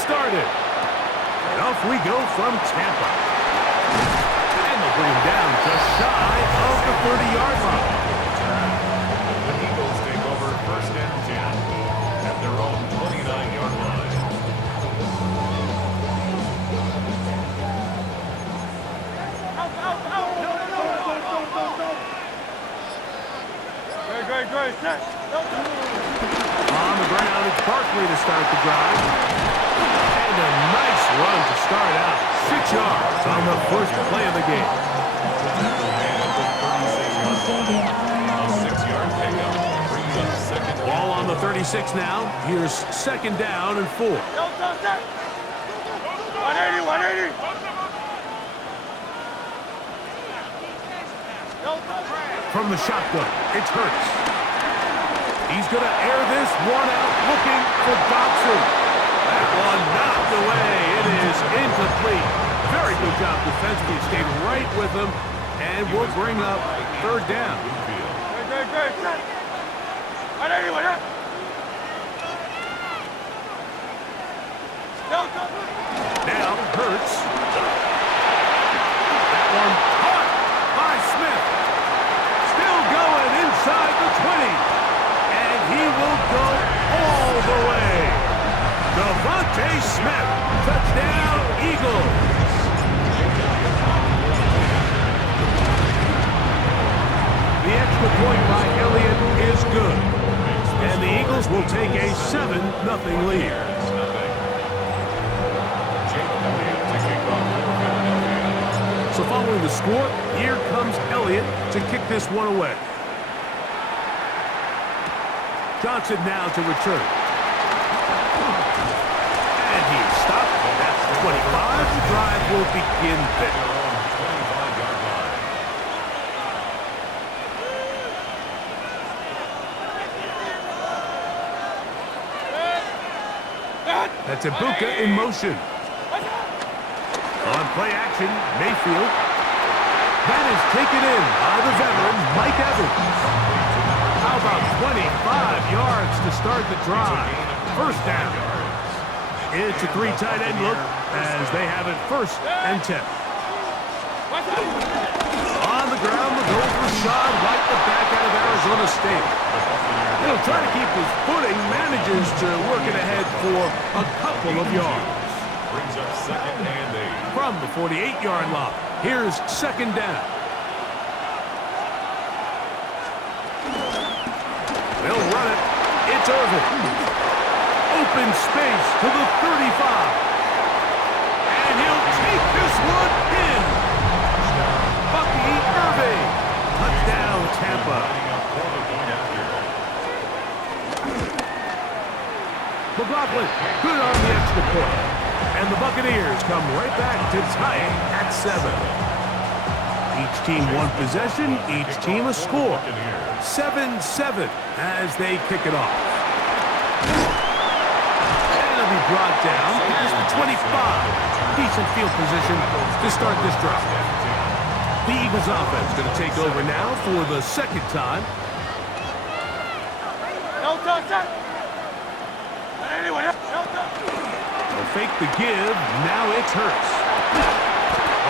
started. And off we go from Tampa. And they'll bring him down just shy of the 30-yard line. The Eagles take over first and 10 at their own 29-yard line. Great. On the ground, it's Barkley to start the drive. And a nice run to start out. 6 yards on the first play of the game. A 6-yard pickup brings up second. Ball on the 36 now. Here's second down and 4. 180. From the shotgun, it's Hurts. He's going to air this one out, looking for Dobson. That one knocked away. It is incomplete. Very good job defensively. Stayed right with him, and we'll bring up third down. Now Hurts. That one caught by Smith. Still going inside the 20. And he will go all the way. Devontae Smith. Touchdown, Eagles. The extra point by Elliott is good. And the Eagles will take a 7-0 lead. So following the score, here comes Elliott to kick this one away. Johnson now to return. And he's stopped. That's 25. The drive will begin there. That's Ibuka in motion. On play action, Mayfield. That is taken in by the veteran, Mike Evans. How about 25 yards to start the drive? First down. It's a 3 tight end look as they have it first and 10. On the ground, the goal for Rashad right the back out of Arizona State. He'll try to keep his footing, manages to work it ahead for a couple of yards. Brings up second and 8. From the 48-yard line, here's second down. They'll run it. It's Irvin. Open space to the 35. And he'll take this one in. Bucky Irving. Touchdown, Tampa. McLaughlin, good on the extra point. And the Buccaneers come right back to tie it at 7. Each team one possession, each team a score. 7-7 as they kick it off. And it'll be brought down past the 25. Decent field position to start this drive. The Eagles offense going to take over now for the second time. They'll fake the give. Now it's Hurts.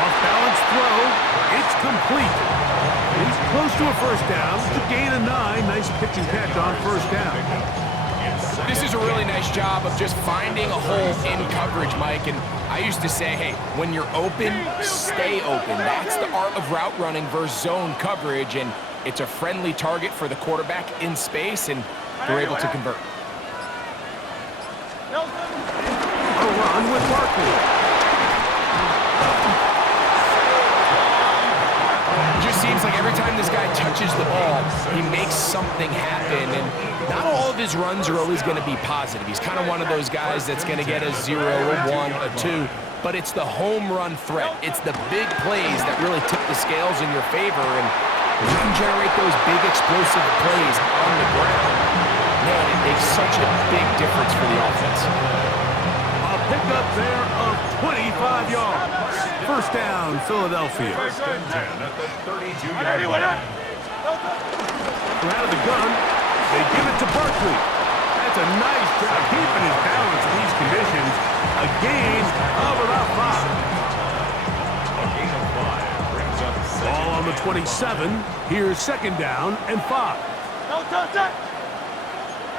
Off-balance throw. It's complete. He's close to a first down. To gain a 9. Nice pitch and catch on first down. This is a really nice job of just finding a hole in coverage, Mike. And I used to say, hey, when you're open, stay open. That's the art of route running versus zone coverage. And it's a friendly target for the quarterback in space, and they're able to convert. A run with Barkley. It just seems like every time this guy touches the ball, he makes something happen. And not all of his runs are always going to be positive. He's kind of one of those guys that's going to get a 0, a 1, a 2. But it's the home run threat. It's the big plays that really tip the scales in your favor. And you can generate those big explosive plays on the ground. Man, it makes such a big difference for the offense. A pickup there of 25 yards. First down, Philadelphia. First and 10 at the 32-yard line. From out of the gun, they give it to Barkley. That's a nice job keeping his balance in these conditions. 27. Here's second down and 5. No touch that.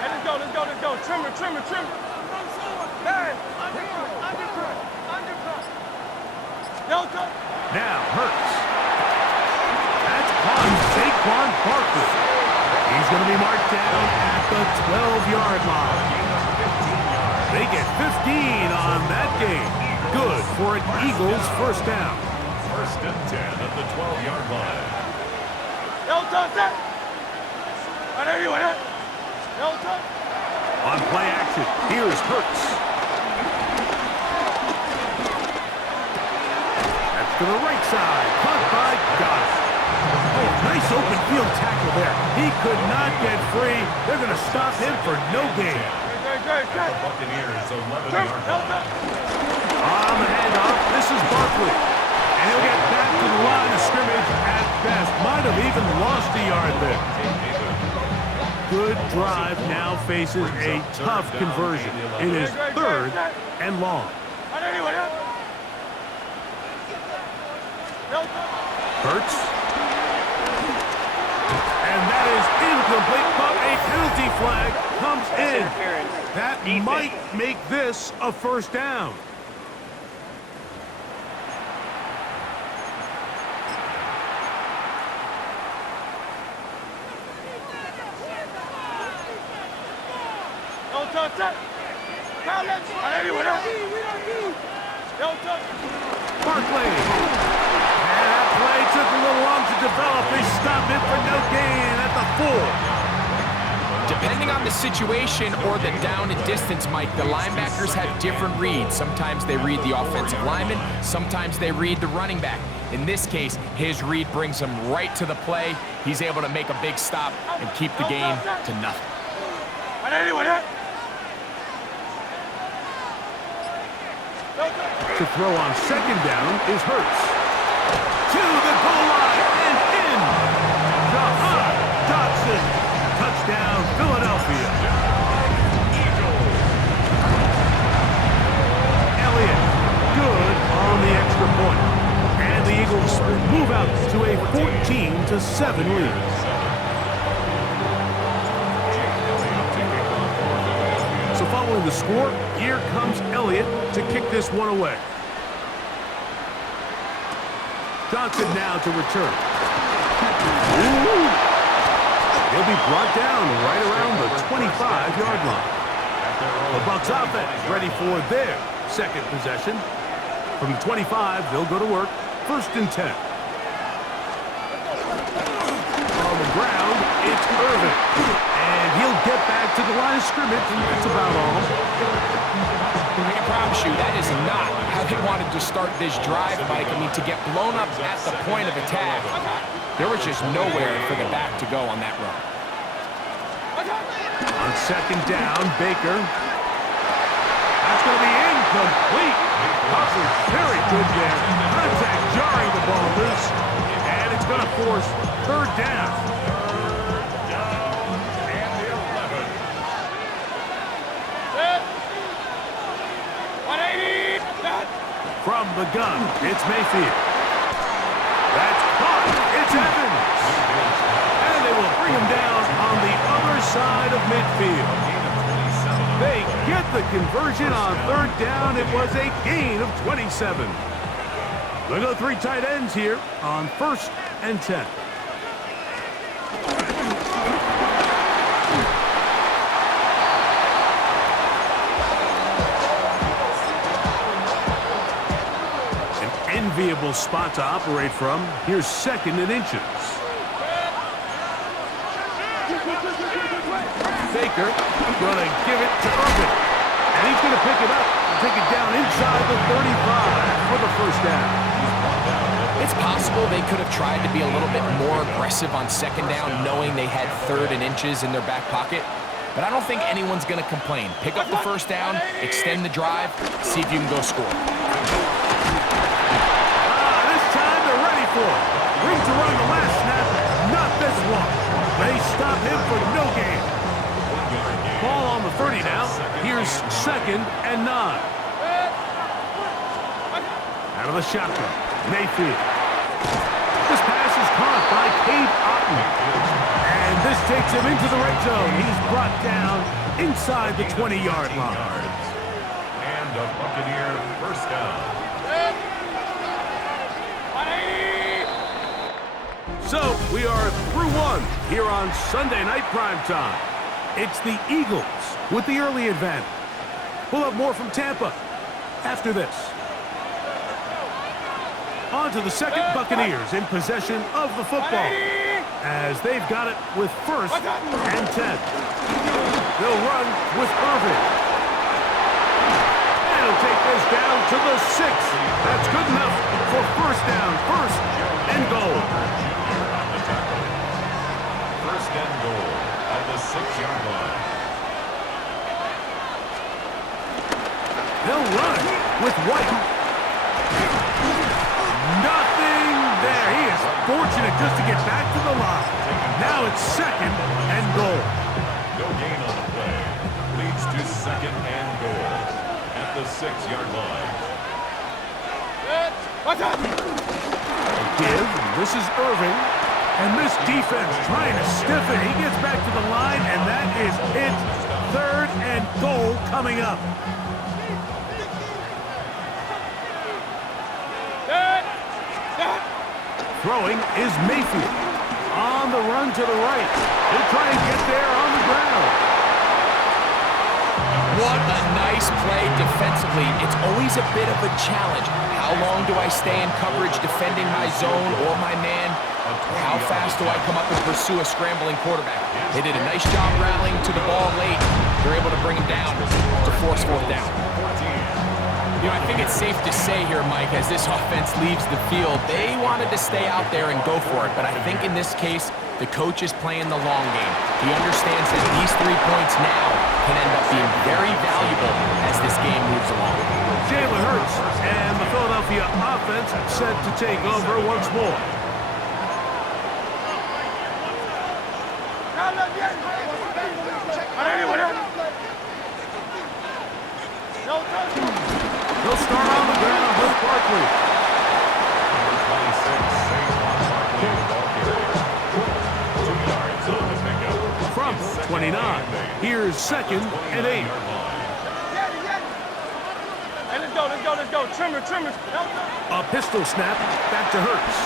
Hey, let's go, let's go, let's go. Trimmer, trimmer, trimmer. Hey, undercut. No touch. Now Hurts. That's on Saquon Barkley. He's going to be marked down at the 12-yard line. They get 15 on that game. Good for an Eagles first down. First and 10 at the 12-yard line. No touch that. I know you want it. No touch. On play action, here's Hurts. That's to the right side. Caught by Goddard. Oh, nice open field tackle there. He could not get free. They're going to stop him for no gain. Great. The Buccaneers 11-yard line. On the handoff, this is Barkley. And he'll get back to the line of scrimmage at best. Might have even lost a yard there. Good drive now faces a tough conversion. It is third and long. Hurts. And that is incomplete, but a penalty flag comes in. That might make this a first down. Don't touch that. Don't touch. Barkley. And that play took a little long to develop. They stopped it for no gain at the 4. Depending on the situation or the down and distance, Mike, the linebackers have different reads. Sometimes they read the offensive lineman, sometimes they read the running back. In this case, his read brings him right to the play. He's able to make a big stop and keep the game to nothing. To throw on second down is Hurts. To the goal line and in. Jahan Dotson. Touchdown, Philadelphia. Elliott, good on the extra point. And the Eagles move out to a 14-7 lead. So following the score, here comes Elliott to kick this one away. Johnson now to return. Ooh. He'll be brought down right around the 25-yard line. The Bucs offense ready for their second possession. From the 25, they'll go to work. First and 10. On the ground, it's Irvin. And he'll get back to the line of scrimmage, and that's about all. I can promise you that is not how they wanted to start this drive, Mike. I mean, to get blown up at the point of attack, there was just nowhere for the back to go on that run. On second down, Baker. That's going to be incomplete. Hubbard's very good there. Contact jarring the ball loose. And it's going to force third down. From the gun, it's Mayfield. That's caught. It's Evans. And they will bring him down on the other side of midfield. They get the conversion on third down. It was a gain of 27. They'll go 3 tight ends here on first and 10. Enviable spot to operate from. Here's second and inches. Baker going to give it to Irvin. And he's going to pick it up and take it down inside the 35 for the first down. It's possible they could have tried to be a little bit more aggressive on second down, knowing they had third and inches in their back pocket. But I don't think anyone's going to complain. Pick up the first down, extend the drive, see if you can go score. Room to run the last snap, not this one. They stop him for no gain. Ball on the 30 now. Here's second and 9. Out of the shotgun, Mayfield. This pass is caught by Cade Otton. And this takes him into the red zone. He's brought down inside the 20-yard line. And a Buccaneer first down. So we are through one here on Sunday Night Primetime. It's the Eagles with the early advantage. We'll have more from Tampa after this. On to the second Buccaneers in possession of the football as they've got it with first and 10. They'll run with Irving. And he'll take this down to the 6. That's good enough for first down, first and goal. First and goal at the 6-yard line. They'll run with White. Nothing there. He is fortunate just to get back to the line. Now it's second and goal. No gain on the play. Leads to second and goal at the 6-yard line. Give. This is Irving. And this defense trying to stiff it. He gets back to the line, and that is it. Third and goal coming up. Throwing is Mayfield. On the run to the right. He'll try and get there on the ground. What a nice play defensively. It's always a bit of a challenge. How long do I stay in coverage defending my zone or my man? How fast do I come up and pursue a scrambling quarterback? They did a nice job rallying to the ball late. They're able to bring him down to force fourth down. You know, I think it's safe to say here, Mike, as this offense leaves the field, they wanted to stay out there and go for it. But I think in this case, the coach is playing the long game. He understands that these 3 points now can end up being very valuable as this game moves along. Jalen Hurts and the Philadelphia offense set to take over once more. They'll start on the ground with Barkley. Number 26, Saquon Barkley, the ball carrier. 2 yards on the pickup. From 29, here's second and 8. Hey, let's go. Trimmer. A pistol snap back to Hurts.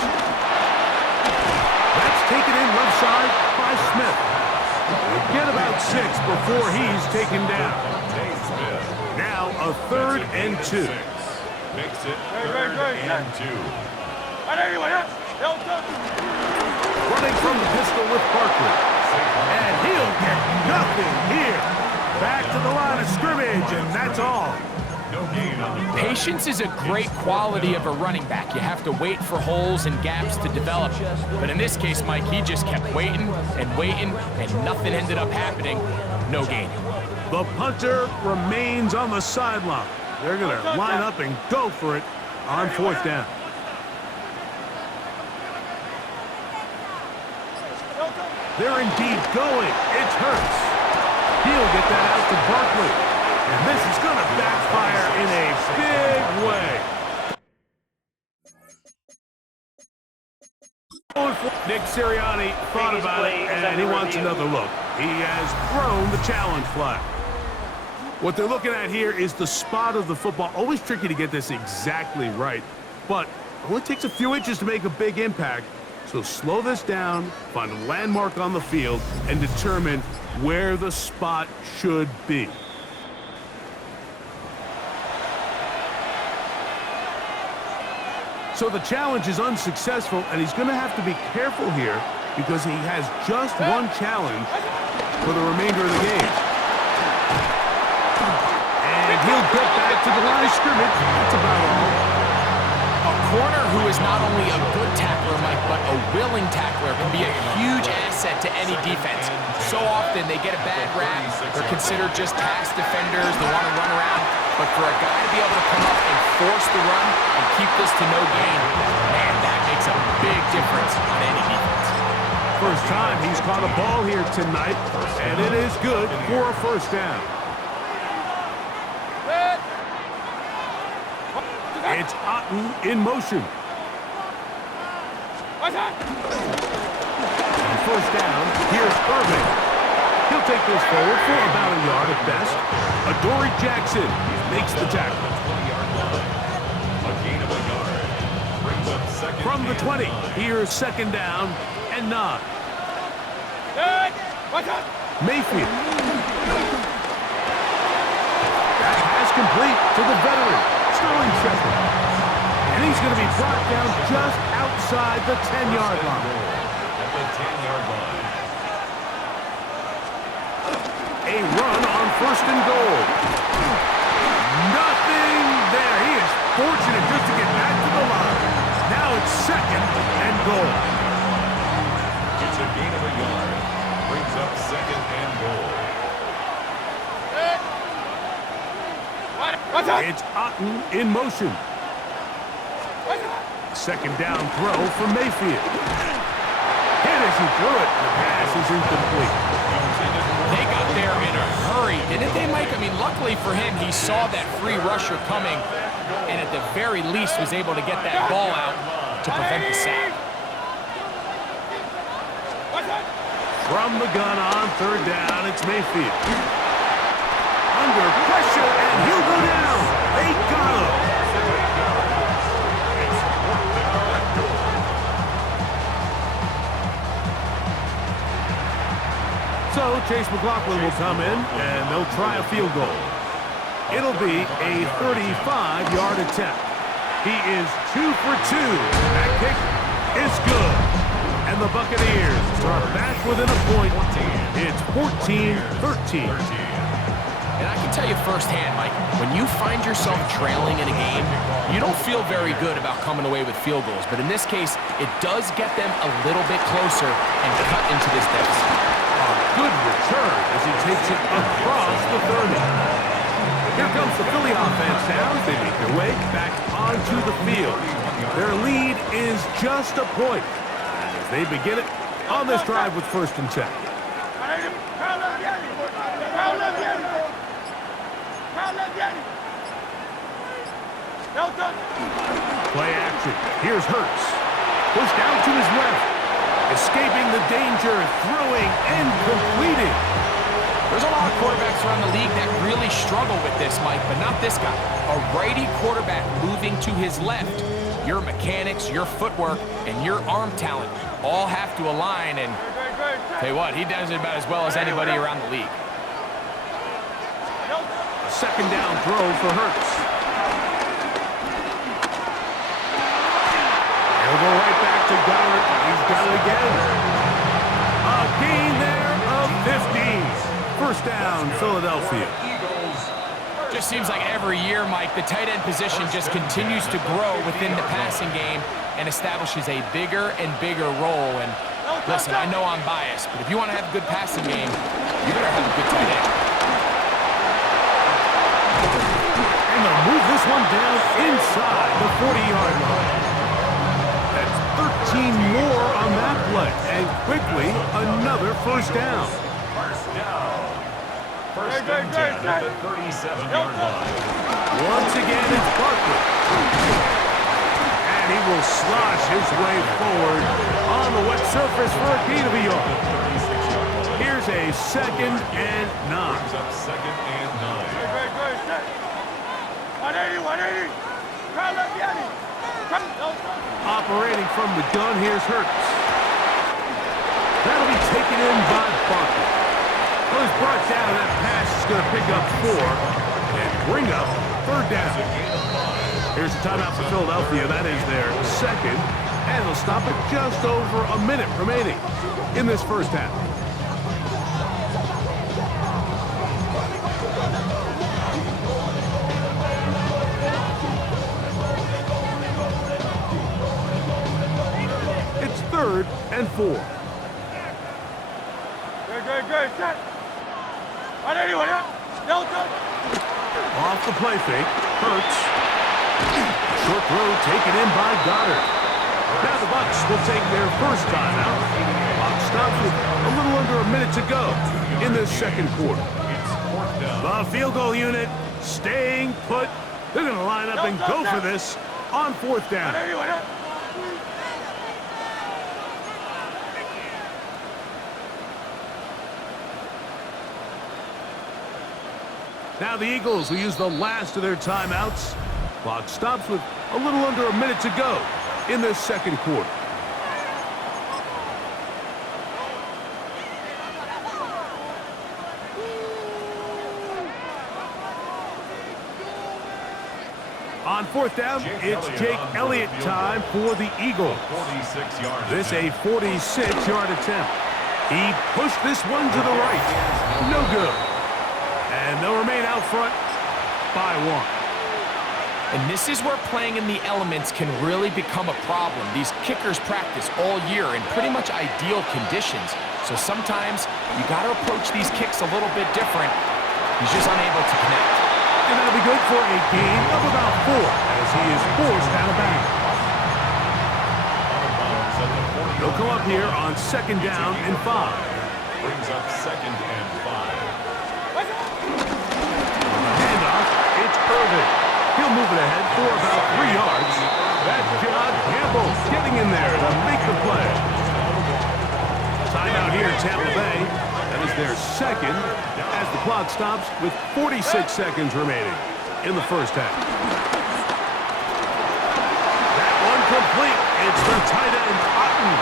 That's taken in left side by Smith. Get about 6 before he's taken down. Now a third and 2. Makes it third and 2. Running from the pistol with Barkley. And he'll get nothing here. Back to the line of scrimmage, and that's all. No gain on the play. Patience is a great quality of a running back. You have to wait for holes and gaps to develop. But in this case, Mike, he just kept waiting, and nothing ended up happening. No gain. The punter remains on the sideline. They're going to line up and go for it on fourth down. They're indeed going. It's Hurts. He'll get that out to Barkley. And this is going to backfire in a big way. Nick Sirianni thought about it, and he wants another look. He has thrown the challenge flag. What they're looking at here is the spot of the football. Always tricky to get this exactly right, but it only takes a few inches to make a big impact. So slow this down, find a landmark on the field, and determine where the spot should be. So the challenge is unsuccessful, and he's going to have to be careful here because he has just one challenge for the remainder of the game. And he'll get back to the line of scrimmage. That's about all. A corner who is not only a good tackler, Mike, but a willing tackler can be a huge asset to any defense. So often they get a bad rap. They're considered just pass defenders. They want to run around. But for a guy to be able to come up and force the run and keep this to no gain, man, that makes a big difference on any defense. First time he's caught a ball here tonight, and it is good for a first down. It's Otton in motion. On first down, here's Irving. He'll take this forward for about a yard at best. Adoree Jackson makes the tackle. 20-yard line. A gain of a yard. Brings up second. From the and 20, 9. here's second down and 9. Mayfield. That pass complete to the veteran, Sterling Shepard. And he's going to be brought down just outside the 10-yard line. At the 10-yard line. A run on first and goal. Nothing there. He is fortunate just to get back to the line. Now it's second and goal. It's a gain of a yard. Brings up second and goal. It's Otten in motion. Second down throw for Mayfield. Hit as he threw it. The pass is incomplete. They got there in a hurry, didn't they, Mike? I mean, luckily for him, he saw that free rusher coming and at the very least was able to get that ball out to prevent the sack. From the gun on third down, it's Mayfield. Under pressure, and he'll go down. They got him. So Chase McLaughlin will come in, and they'll try a field goal. It'll be a 35-yard attempt. He is 2 for 2. That kick is good. And the Buccaneers are back within a point. It's 14-13. And I can tell you firsthand, Mike, when you find yourself trailing in a game, you don't feel very good about coming away with field goals. But in this case, it does get them a little bit closer and cut into this deficit. A good return as he takes it across the 30. Here comes the Philly offense now as they make their way back onto the field. Their lead is just a point as they begin it on this drive with first and 10. Play action. Here's Hurts. Pushed out to his left. Escaping the danger, throwing and completing. There's a lot of quarterbacks around the league that really struggle with this, Mike, but not this guy. A righty quarterback moving to his left. Your mechanics, your footwork, and your arm talent all have to align, and tell you what, he does it about as well as anybody around the league. A second down throw for Hurts. He'll go right back to Goddard. He's done it again. A gain there of 15. First down, Philadelphia. Just seems like every year, Mike, the tight end position just continues to grow within the passing game and establishes a bigger and bigger role. And listen, I know I'm biased, but if you want to have a good passing game, you better have a good tight end. And they'll move this one down inside the 40-yard line. That's 13 more on that play. And quickly, another first down. First down. First and 10 at the 37-yard line. Once again, it's Barkley. And he will slosh his way forward on the wet surface for a gain of a yard. Here's a second and 9. Brings up second and 9. 180. Operating from the gun, here's Hurts. That'll be taken in by Barkley. Well, he's brought down. That pass is going to pick up 4 and bring up third down. Here's a timeout for Philadelphia. That is their second, and they'll stop it just over a minute remaining in this first half. It's third and 4. Good. Set. 180. Off the play fake, Hurts. Short throw taken in by Goddard. Now the Bucs will take their first timeout. Clock stops with a little under a minute to go in this second quarter. The field goal unit staying put. They're going to line up and go for this on fourth down. Now the Eagles will use the last of their timeouts. Clock stops with a little under a minute to go in this second quarter. On fourth down, it's Jake Elliott time for the Eagles. This a 46-yard attempt. He pushed this one to the right. No good. And they'll remain out front by 1. And this is where playing in the elements can really become a problem. These kickers practice all year in pretty much ideal conditions. So sometimes you got to approach these kicks a little bit different. He's just unable to connect. And that'll be good for a gain of about 4 as he is forced out of bounds. He'll come up here on second down and 5. Brings up second and 5. On the handoff, it's Irvin. He'll move it ahead for about 3 yards. That's John Campbell getting in there to make the play. Timeout here, Tampa Bay. That is their second as the clock stops with 46 seconds remaining in the first half. That one complete. It's the tight end, Otten.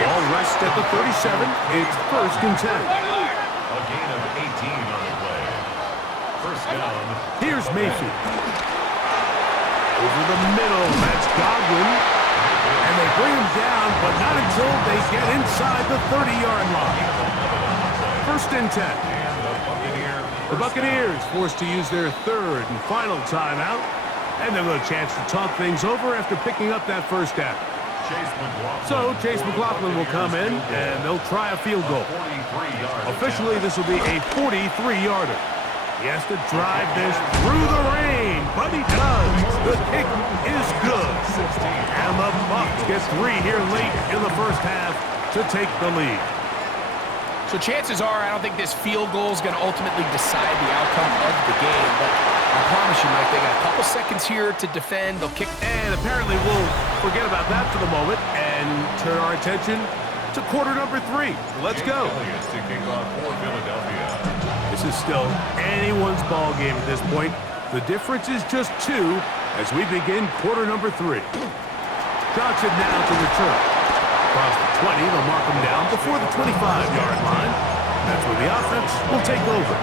Ball rests at the 37. It's first and 10. A gain of 18 on the play. First down. Here's Mayfield. Over the middle, that's Godwin. And they bring him down, but not until they get inside the 30-yard line. First and 10. The Buccaneers forced to use their third and final timeout. And they'll have a chance to talk things over after picking up that first down. So Chase McLaughlin will come in, and they'll try a field goal. Officially, this will be a 43-yarder. He has to drive this through the rain, but he does. The kick is good. And the Bucs get 3 here late in the first half to take the lead. So chances are, I don't think this field goal is going to ultimately decide the outcome of the game, but I promise you, Mike, they got a couple seconds here to defend. They'll kick. And apparently we'll forget about that for the moment and turn our attention to quarter number 3. Let's go. To kick off for Philadelphia. This is still anyone's ball game at this point. The difference is just 2 as we begin quarter number 3. Johnson now to return. Across the 20, they'll mark him down before the 25-yard line. That's where the offense will take over.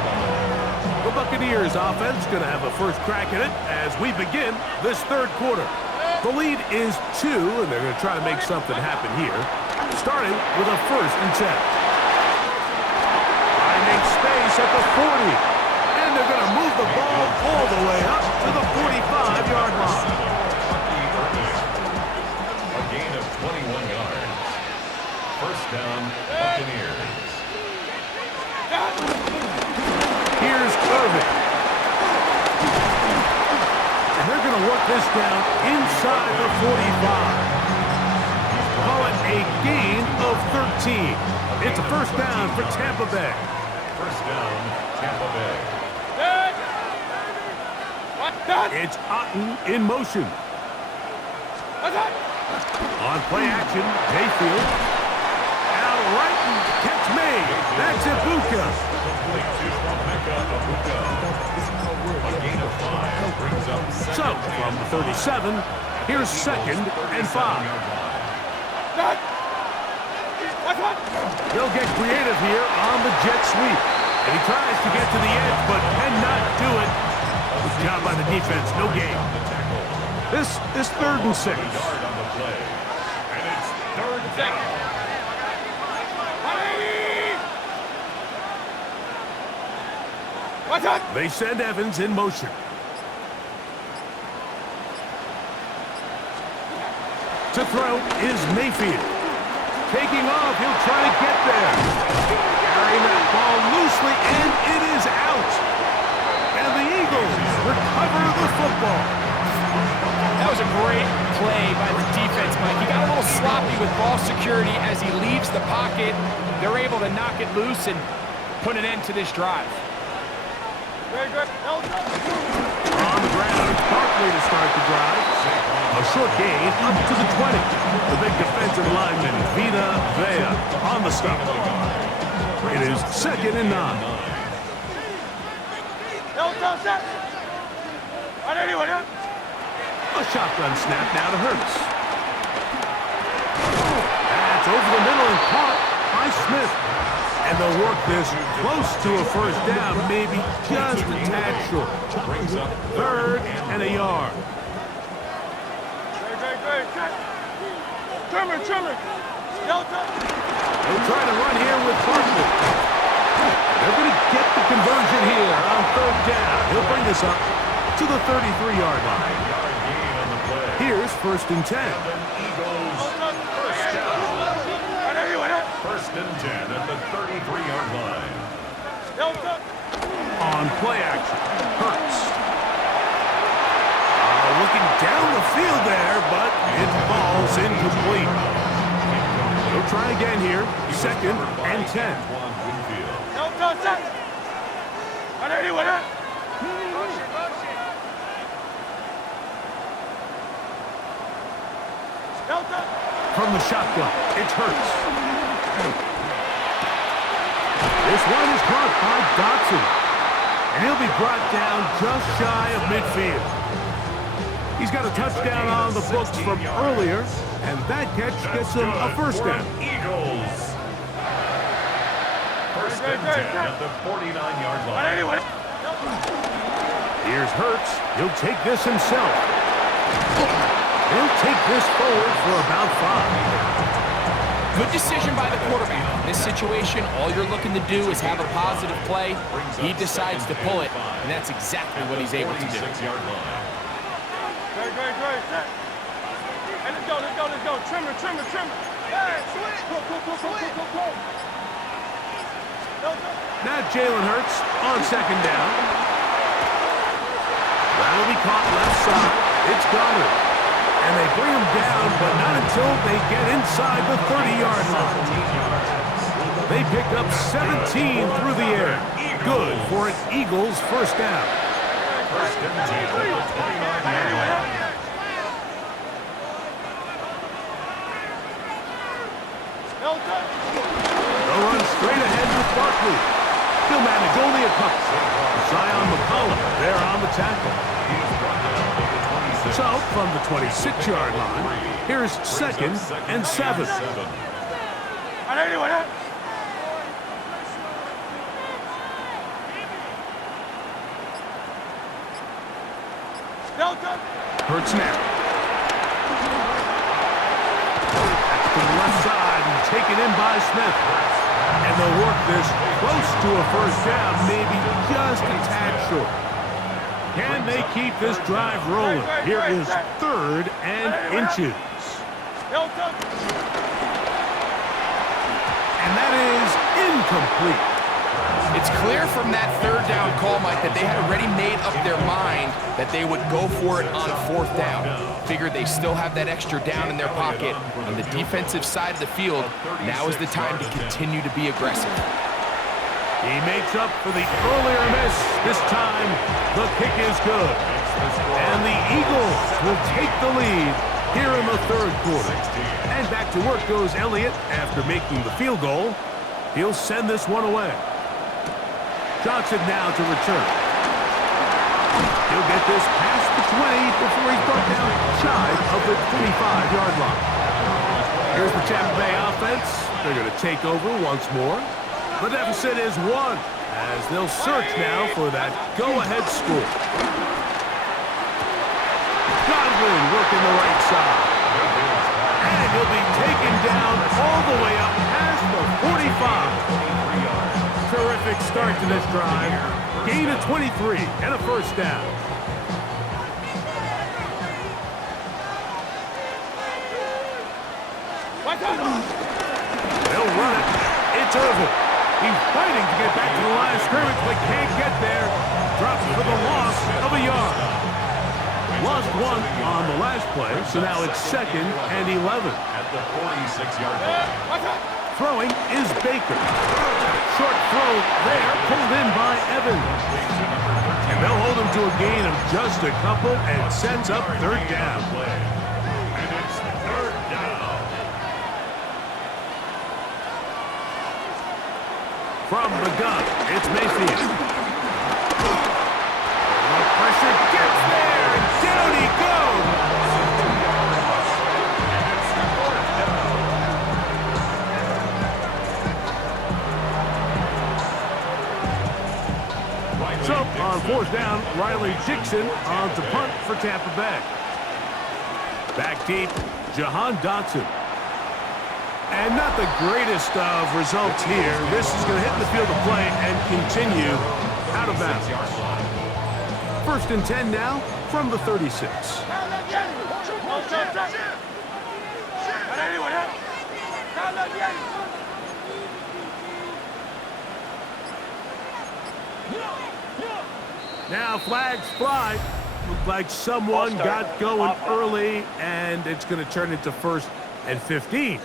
The Buccaneers offense going to have a first crack at it as we begin this third quarter. The lead is 2, and they're going to try to make something happen here, starting with a first and 10. Finding space at the 40, and they're going to move the ball all the way up to the 45-yard line. A gain of 21 yards. First down, Buccaneers. Here's Irvin. And they're going to work this down inside the 45. Call it a gain of 13. It's a first down for Tampa Bay. First down, Tampa Bay. It's Otten in motion. On play action, Mayfield. Out right and catch made. That's Ibuka. Complete to Mecca Abuka. A gain of 5 brings up second. So, from the 37, here's second and 5. They'll get creative here on the jet sweep. And he tries to get to the edge, but cannot do it. Good job by the defense, no gain. This is third and 6. Yard on the play. And it's third down. They send Evans in motion. To throw is Mayfield. Taking off, he'll try to get there. Carrying that ball loosely, and it is out. And the Eagles recover the football. That was a great play by the defense, Mike. He got a little sloppy with ball security as he leaves the pocket. They're able to knock it loose and put an end to this drive. Very good. On the ground, it's Barkley to start the drive. A short gain up to the 20. The big defensive lineman, Vita Vea, on the stop. It is second and 9. A shotgun snap now to Hurts. That's over the middle and caught by Smith. And they'll work this close to a first down, maybe just a tad short. Third and a yard. Trimmer. They'll try to run here with Barkley. They're going to get the conversion here on third down. He'll bring this up to the 33-yard line. Here's first and 10. First and 10 at the 33-yard line. On play action, Hurts. Looking down the field there, but it falls incomplete. He'll try again here. Second and 10. From the shotgun, it's Hurts. This one is caught by Dotson. And he'll be brought down just shy of midfield. He's got a touchdown on the books from earlier, and that catch gets him a first down. Eagles. First and 10 at the 49-yard line. Here's Hurts. He'll take this himself. He'll take this forward for about 5. Good decision by the quarterback. In this situation, all you're looking to do is have a positive play. He decides to pull it, and that's exactly what he's able to do. Great. Hey, let's go. Trimmer. Hey, switch. Go. Now Jalen Hurts on second down. That'll be caught left side. It's Goddard. And they bring him down, but not until they get inside the 30-yard line. They pick up 17 through the air. Good for an Eagles first down. First and 10 at the 29-yard line. They'll run straight ahead with Barkley. He'll manage only a couple. Zion McCollum there on the tackle. So, from the 26-yard line, here's second and 7. Hurts now. That's to the left side and taken in by Smith. And they'll work this close to a first down, maybe just a tad short. Can they keep this drive rolling? Here is third and inches. And that is incomplete. It's clear from that third down call, Mike, that they had already made up their mind that they would go for it on fourth down. Figured they still have that extra down in their pocket. On the defensive side of the field, now is the time to continue to be aggressive. He makes up for the earlier miss. This time, the kick is good. And the Eagles will take the lead here in the third quarter. And back to work goes Elliott after making the field goal. He'll send this one away. Johnson now to return. He'll get this past the 20 before he's brought down shy of the 25-yard line. Here's the Tampa Bay offense. They're going to take over once more. The deficit is 1 as they'll search now for that go-ahead score. Godwin working the right side. And he'll be taken down all the way up past the 45. Terrific start to this drive. Gain of 23 and a first down. They'll run it. It's Irvin. He's fighting to get back to the line of scrimmage, but can't get there. Drops for the loss of a yard. Lost 1 on the last play, so now it's second and 11. At the 46-yard line. Throwing is Baker. Short throw there, pulled in by Evans. And they'll hold him to a gain of just a couple and sets up third down. And it's third down. From the gun, it's Mayfield. Fourth down, Riley Dixon on to punt for Tampa Bay. Back deep, Jahan Dotson. And not the greatest of results here. This is going to hit the field of play and continue out of bounds. First and 10 now from the 36. Now flags fly. Looked like someone got going early, and it's going to turn into first and 15.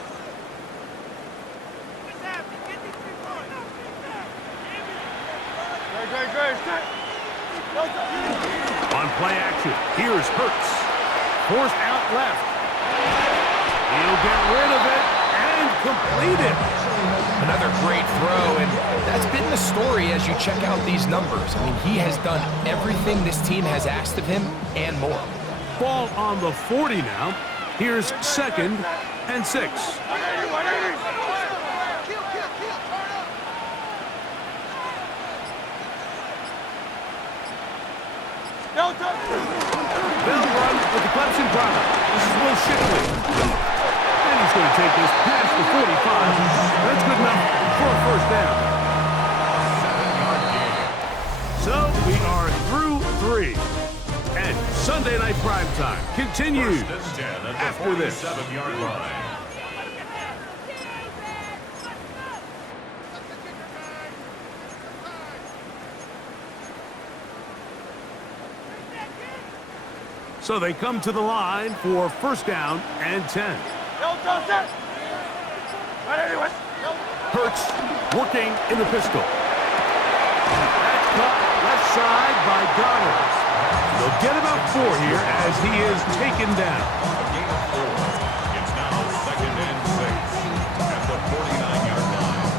On play action, here's Hurts. Forced out left. He'll get rid of it and complete it. Another great throw, and that's been the story as you check out these numbers. I mean, he has done everything this team has asked of him and more. Ball on the 40 now. Here's second and 6. They'll run with the Clemson product. This is Will Shipley. And he's going to take this past the 45. That's good enough for a first down. 7-yard gain. So we are through 3. And Sunday Night Primetime continues after this. 47-yard line. So they come to the line for first down and 10. Hurts working in the pistol. That's caught left side by Goddard. They'll get about 4 here as he is taken down. A gain of 4. It's now second and 6 at the 49-yard line.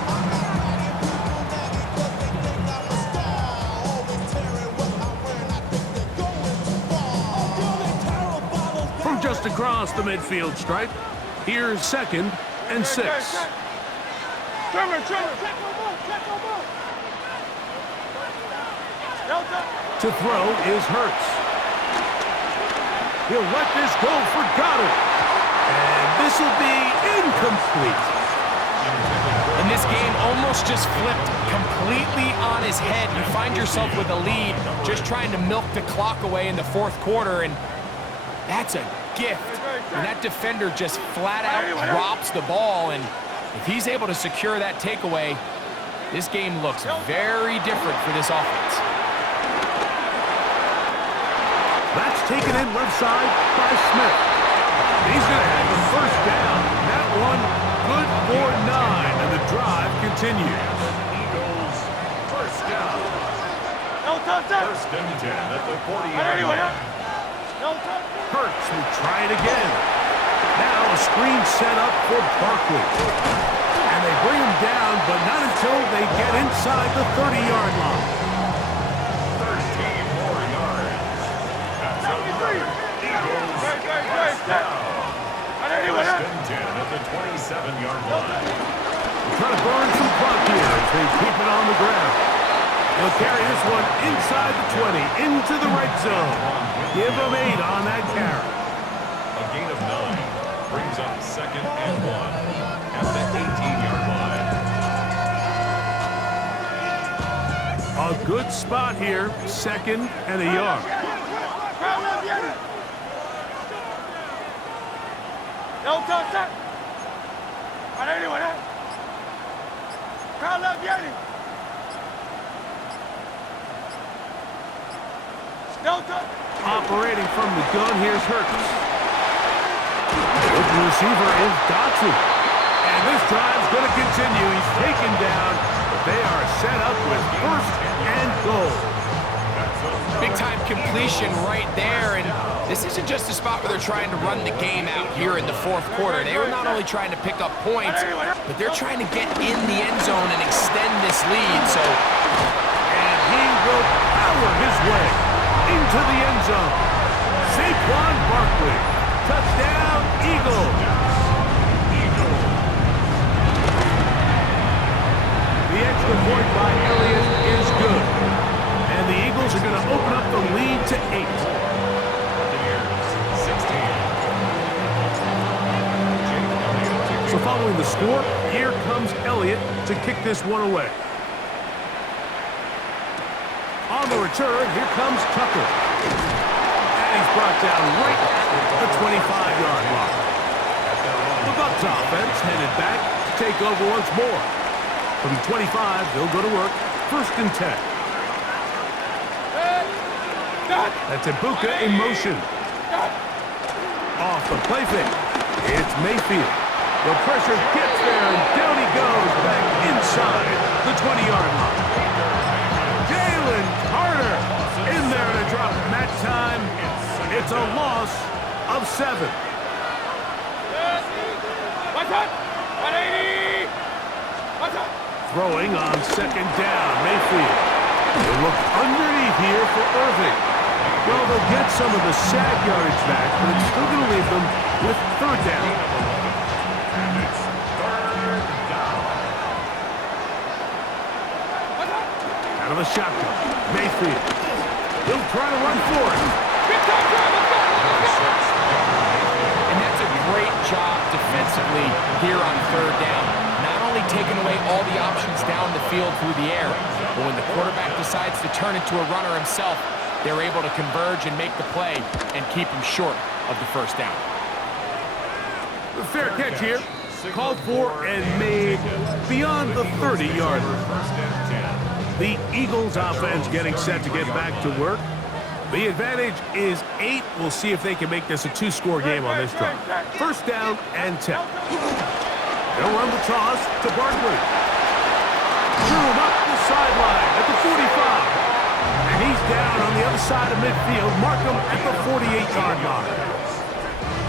From just across the midfield stripe, here's second and 6. To throw is Hurts. He'll let this go for Goddard. And this will be incomplete. And this game almost just flipped completely on his head. You find yourself with a lead, just trying to milk the clock away in the fourth quarter, and that's a gift. And that defender just flat out drops the ball, and if he's able to secure that takeaway, this game looks very different for this offense. That's taken in left side by Smith. He's going to have the first down. That one good for 9, and the drive continues. Eagles first down. First and 10 at the 40-yard line. Hurts will try it again. Now a screen set up for Barkley. And they bring him down, but not until they get inside the 30-yard line. 13 more yards. That's another Eagles first down. First and 10 at the 27-yard line. Trying to burn some clock here as they keep it on the ground. He'll carry this one inside the 20, into the red zone. Give him 8 on that carry. A gain of 9 brings up second and 1 at the 18-yard line. A good spot here, second and a yard. Operating from the gun, here's Hurts. Open receiver is Dotson. And this drive's going to continue. He's taken down, but they are set up with first and goal. Big-time completion right there, and this isn't just a spot where they're trying to run the game out here in the fourth quarter. They were not only trying to pick up points, but they're trying to get in the end zone and extend this lead. And he will power his way into the end zone. Saquon Barkley. Touchdown, Eagles. The extra point by Elliott is good. And the Eagles are going going to open up the lead to 8. Buccaneers, 16. So following the score, here comes Elliott to kick this one away. On the return, here comes Tucker. And he's brought down right at the 25-yard line. The Bucs offense headed back to take over once more. From the 25, they'll go to work. 1st and 10. That's Ibuka in motion. Off the play fake. It's Mayfield. The pressure gets there, and down he goes back inside the 20-yard line. Jalen Carter in there to drop him that time. It's a loss of 7. Throwing on 2nd down, Mayfield. They look underneath here for Irving. Well, they'll get some of the sack yardage back, but it's still going to leave them with 3rd down. And it's 3rd down. Out of the shotgun, Mayfield. He'll try to run for it. And that's a great job defensively here on 3rd down. Not only taking away all the options down the field through the air, but when the quarterback decides to turn into a runner himself, they're able to converge and make the play and keep him short of the 1st down. The fair catch here, called for and made beyond the 30-yard line. 1st and 10. The Eagles offense getting set to get back to work. The advantage is 8. We'll see if they can make this a 2-score game on this drive. 1st down and 10. They'll run the toss to Barkley. Threw him up the sideline at the 45. And he's down on the other side of midfield. Mark him at the 48-yard line.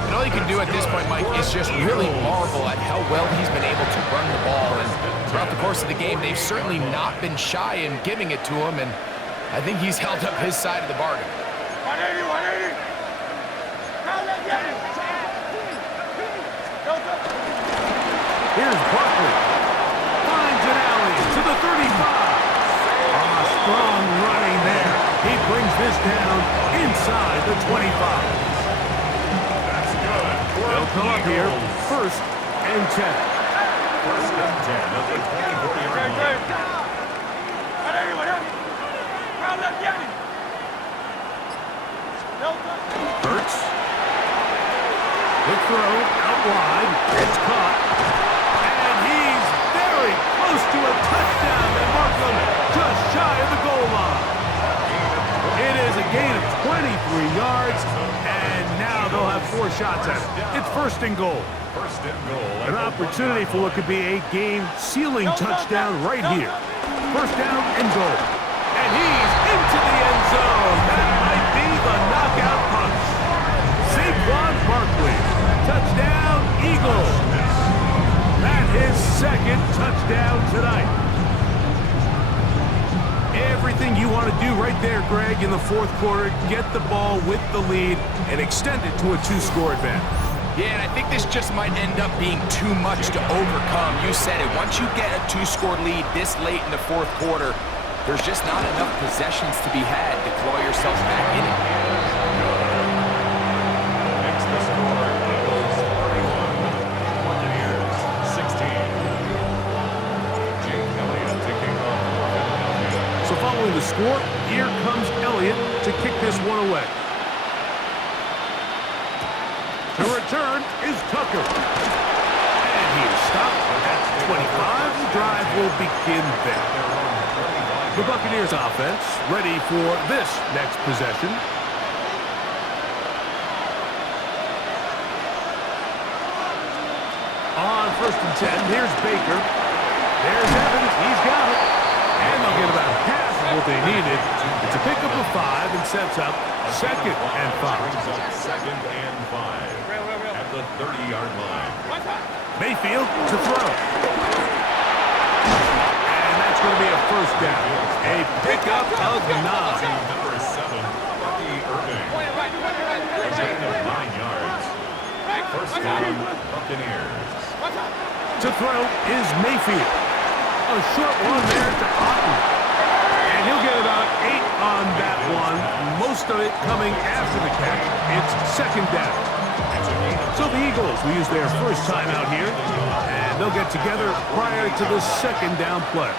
And all you can do at this point, Mike, is just really marvel at how well he's been able to run the ball. And throughout the course of the game, they've certainly not been shy in giving it to him. And I think he's held up his side of the bargain. 180. Here's Barkley. Finds an alley to the 35. Strong running there. He brings this down inside the 25. That's good. They'll come up here. 1st and 10. 1st and 10 at the 24-yard line. Hurts. The throw out wide. It's caught. And he's very close to a touchdown. And Markham just shy of the goal line. It is a gain of 23 yards. And now they'll have 4 shots at it. It's 1st and goal. 1st and goal. An opportunity for what could be a game-sealing touchdown right here. 1st down and goal. And he's into the end zone. That might be the knockout punch. Saquon Barkley. Touchdown, Eagles. That's his 2nd touchdown tonight. Everything you want to do right there, Greg, in the 4th quarter. Get the ball with the lead and extend it to a 2-score advantage. Yeah, and I think this just might end up being too much to overcome. You said it. Once you get a 2-score lead this late in the 4th quarter, there's just not enough possessions to be had to claw yourself back in it. Next the score, Eagles 31, Buccaneers 16. Jake Elliott to kick off for Philadelphia. So following the score, here comes Elliott to kick this one away. The return is Tucker. And he is stopped at 25. The drive will begin there. The Buccaneers offense ready for this next possession. On 1st and 10, here's Baker. There's Evans. He's got it. And they'll get about half of what they needed. It's a pickup of 5 and sets up 2nd and 5. 2nd and 5 at the 30-yard line. Mayfield to throw. And that's going to be a 1st down. A pickup of 9. Number 7, Bucky Irving. A gain of 9 yards. 1st down, Buccaneers. To throw is Mayfield. A short one there to Otten. And he'll get about 8 on that one. Most of it coming after the catch. It's second down. So the Eagles will use their first timeout here, and they'll get together prior to the second down play.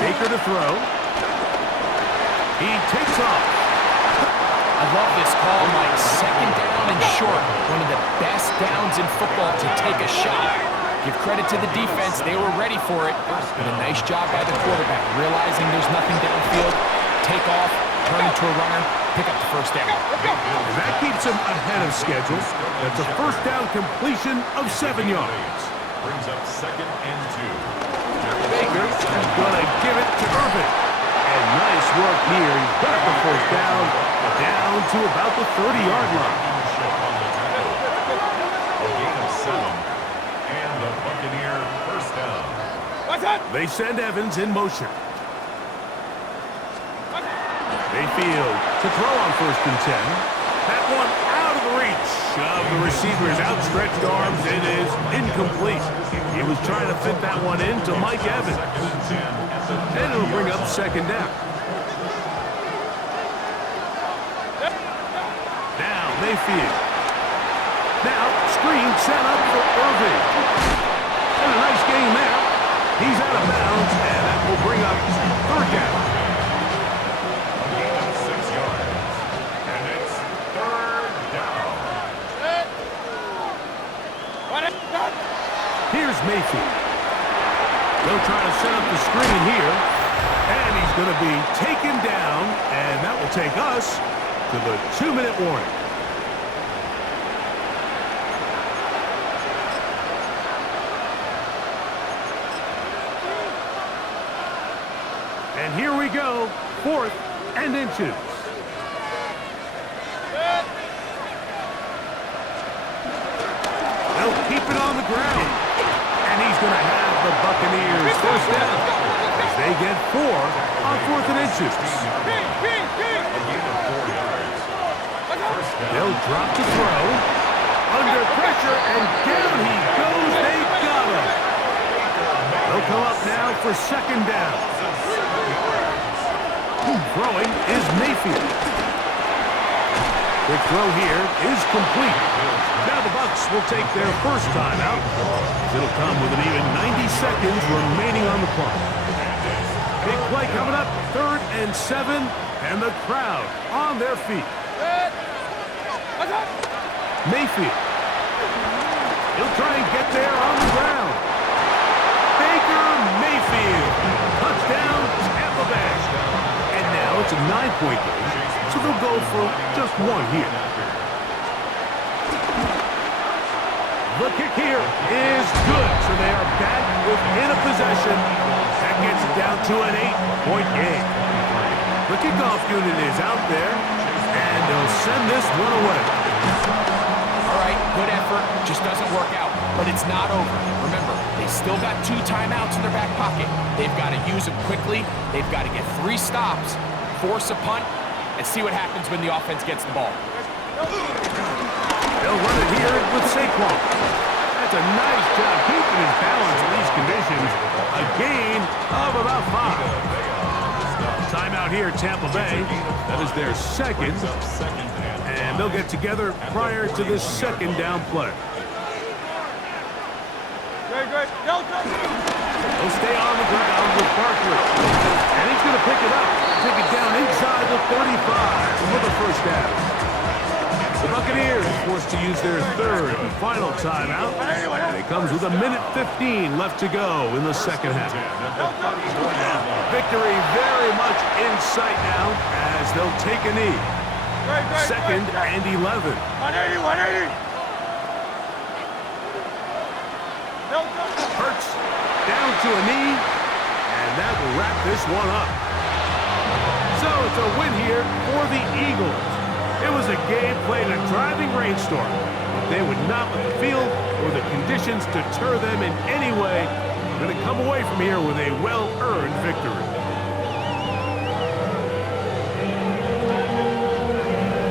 Baker to throw. He takes off. I love this call, Mike. Second down and short. One of the best downs in football to take a shot. Give credit to the defense. They were ready for it. But a nice job by the quarterback, realizing there's nothing downfield. Take off, turn into a runner, pick up the first down. And that keeps him ahead of schedule. That's a first down completion of 7 yards. Brings up 2nd and 2. Baker is going to give it to Irvin. And nice work here. He's got the first down to about the 30-yard line. A gain of 7. And the Buccaneer first down. They send Evans in motion. Mayfield to throw on 1st and 10. That one out of the reach of the receiver's outstretched arms. It is incomplete. He was trying to fit that one into Mike Evans. And it'll bring up second down. Now Mayfield. Now screen set up for Irving. And a nice gain there. He's out of bounds, and that will bring up third down. A gain of 6 yards. And it's 3rd down. Here's Mayfield. They'll try to set up the screen here. And he's going to be taken down, and that will take us to the 2-minute warning. And here we go, 4th and inches. They'll keep it on the ground. And he's going to have the Buccaneers first down as they get 4 on 4th and inches. A gain of 4 yards. First down. They'll drop the throw. Under pressure, and down he goes. They got him. They'll come up now for second down. Throwing is Mayfield. The throw here is complete. Now the Bucs will take their first timeout. It'll come with an even 90 seconds remaining on the clock. Big play coming up, 3rd and 7, and the crowd on their feet. Mayfield. He'll try and get there on the ground. Baker Mayfield. Touchdown, Tampa Bay. And now it's a 9-point game, so they'll go for just 1 here. The kick here is good, so they are back within a possession. That gets it down to an 8-point game. The kickoff unit is out there, and they'll send this one away. All right, good effort. Just doesn't work out, but it's not over. Remember, they still got 2 timeouts in their back pocket. They've got to use them quickly. They've got to get 3 stops, force a punt, and see what happens when the offense gets the ball. They'll run it here with Saquon. That's a nice job keeping his balance in these conditions. A gain of about 5. Timeout here, Tampa Bay. That is their second. And they'll get together prior to this second down play. They'll stay on the ground with Barkley. And he's going to pick it up. Take it down inside the 35 for the first down. The Buccaneers forced to use their 3rd and final timeout. And it comes with 1:15 left to go in the second half. Victory very much in sight now as they'll take a knee. 2nd and 11. 180. Hurts down to a knee, and that will wrap this one up. So it's a win here for the Eagles. It was a game played in a driving rainstorm, but they would not let the field or the conditions deter them in any way. They're going to come away from here with a well-earned victory.